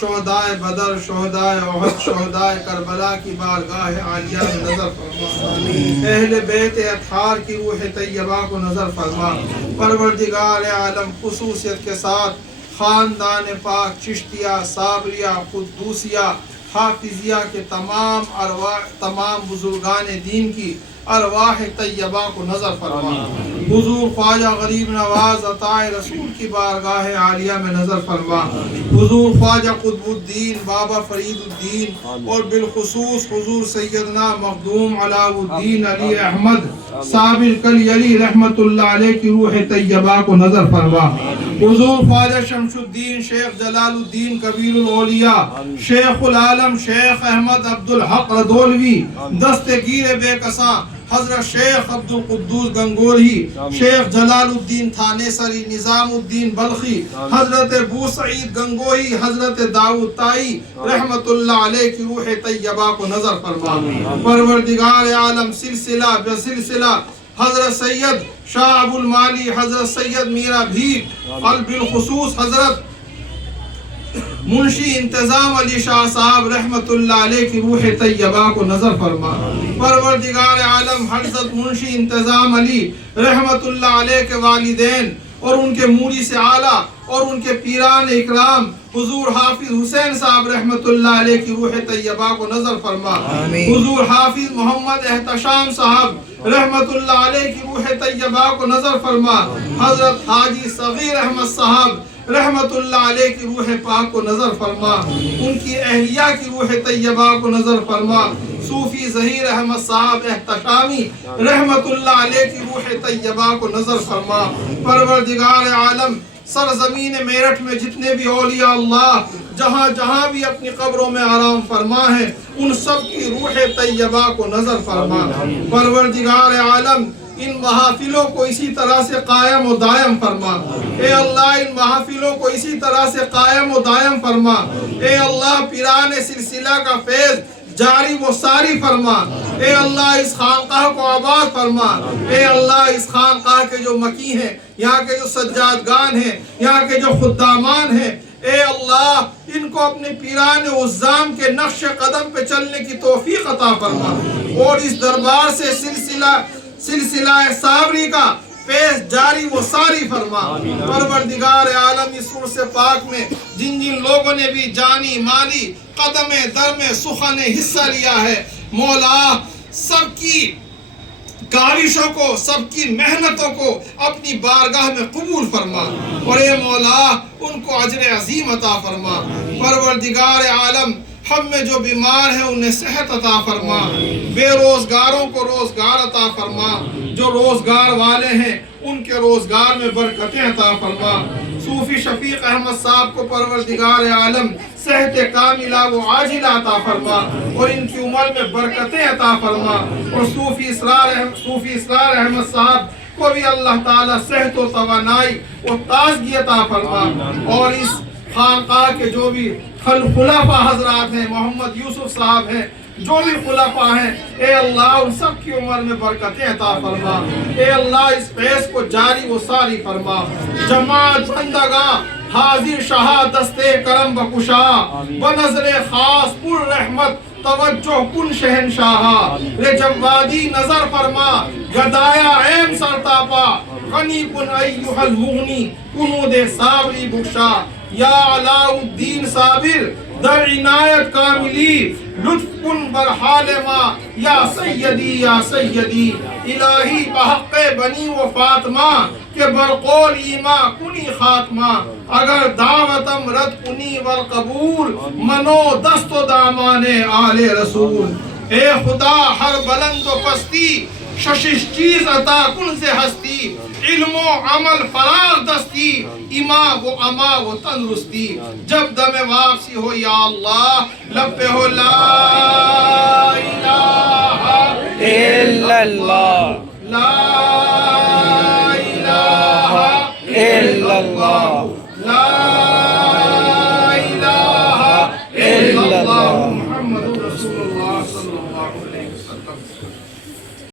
شہدائے بدر، شہدائے احد، شہدائے کربلا کی بارگاہ عالیہ میں نظر فرما۔ اہل بیت اطہار کی روح طیبہ کو نظر فرما۔ پروردگار عالم خصوصیت کے ساتھ خاندان پاک چشتیہ، صابریہ، قدوسیہ، حافظیہ کے تمام بزرگان دین کی ارواح طیبہ کو نظر فرما۔ حضور خواجہ غریب نواز عطا رسول کی بارگاہ عالیہ میں نظر فرما۔ حضور خواجہ قطب الدین بابا فرید الدین اور بالخصوص حضور سیدنا مخدوم علاء الدین علی احمد صابر کلیلی رحمت اللہ علیہ کی روح طیبہ کو نظر فرما۔ حضور خواجہ شمس الدین شیخ جلال الدین کبیر الاولیاء شیخ العالم شیخ احمد عبدالحق رضولوی دستگیر بے کساں حضرت شیخ عبد القدوس گنگوہی شیخ جلال الدین تھانے سری نظام الدین بلخی حضرت ابو سعید گنگوہی حضرت داؤد طائی رحمت اللہ علیہ کی روح طیبہ کو نظر فرما۔ پروردگار عالم سلسلہ بسلسلہ حضرت سید شاہ ابو المالی حضرت سید میرا بھیک بالخصوص حضرت منشی انتظام علی شاہ صاحب رحمت اللہ علیہ کی روح طیبہ کو نظر فرما۔ پروردگار عالم حضرت منشی انتظام علی رحمت اللہ علیہ کے والدین اور ان کے مولی سے اعلیٰ اور ان کے پیران اکرام حضور حافظ حسین صاحب رحمت اللہ علیہ کی روح طیبہ کو نظر فرما۔ حضور حافظ محمد احتشام صاحب رحمت اللہ علیہ کی روح طیبہ کو نظر فرما۔ حضرت حاجی صغیر احمد صاحب رحمت اللہ علیہ کی روح پاک کو نظر فرما۔ ان کی اہلیہ کی روح طیبہ کو نظر فرما۔ صوفی ظہیر احمد صاحب احتشامی رحمت اللہ علیہ کی روح طیبہ کو نظر فرما۔ پروردگار عالم سرزمین میرٹھ میں جتنے بھی اولیاء اللہ جہاں جہاں بھی اپنی قبروں میں آرام فرما ہے ان سب کی روح طیبہ کو نظر فرما۔ پروردگار عالم ان محافلوں کو اسی طرح سے قائم و دائم فرما۔ اے اللہ ان محافلوں کو اسی طرح سے قائم و دائم فرما۔ اے اللہ پیران سلسلہ کا فیض جاری و ساری فرما۔ اے اللہ اس خانقاہ کو آباد فرما۔ اے اللہ اس خانقاہ کے جو مکی ہیں، یہاں کے جو سجادگان ہیں، یہاں کے جو خدامان ہیں، اے اللہ ان کو اپنے پیران عظام کے نقش قدم پہ چلنے کی توفیق عطا فرما اور اس دربار سے سلسلہ صابری کا فیض جاری و ساری فرما۔ پروردگار عالم اس سورہ سے پاک میں جن جن لوگوں نے بھی جانی مالی قدم در میں سخن حصہ لیا ہے مولا سب کی کاوشوں کو سب کی محنتوں کو اپنی بارگاہ میں قبول فرما اور اے مولا ان کو اجر عظیم عطا فرما۔ پروردگار عالم ہم میں جو بیمار ہیں انہیں صحت عطا فرما، بے روزگاروں کو روزگار عطا فرما، جو روزگار والے ہیں ان کے روزگار میں برکتیں عطا فرما۔ صوفی شفیق احمد صاحب کو پروردگار عالم صحت کاملہ و عاجلہ عطا فرما اور ان کی عمر میں برکتیں عطا فرما اور صوفی اسرار احمد صاحب کو بھی اللہ تعالی صحت و توانائی و تازگی عطا فرما اور اس خانقاہ کے جو بھی خلفاء حضرات ہیں محمد یوسف صاحب ہیں جو بھی خلفاء ہیں اے اللہ ان سب کی عمر میں برکتیں عطا فرما۔ اے اللہ اس فیض کو جاری و ساری فرما۔ جماعت بندگاہ حاضر شاہ دستے کرم بکشا بنظر خاص پر رحمت توجہ کن شہنشاہ رے جوادی نظر فرما گدایا عین سرتاپا غنی کن ایوہ المغنی کنود صابری بخشا یا علاء الدین صابر در عنایت کاملی لطف کن برحال ما یا سیدی الہی بحق بنی و فاطمہ کہ برقول ایما کنی خاتمہ اگر دعوتم رد کنی والقبول منو دست و دامان آل رسول۔ اے خدا ہر بلند و پستی ششش چیز عطا کن سے ہستی علم و عمل فراغ دستی ایما و اما و تندرستی جب دم واپسی ہو یا اللہ لب پہ ہو لا الہ الا اللہ لا الہ الا اللہ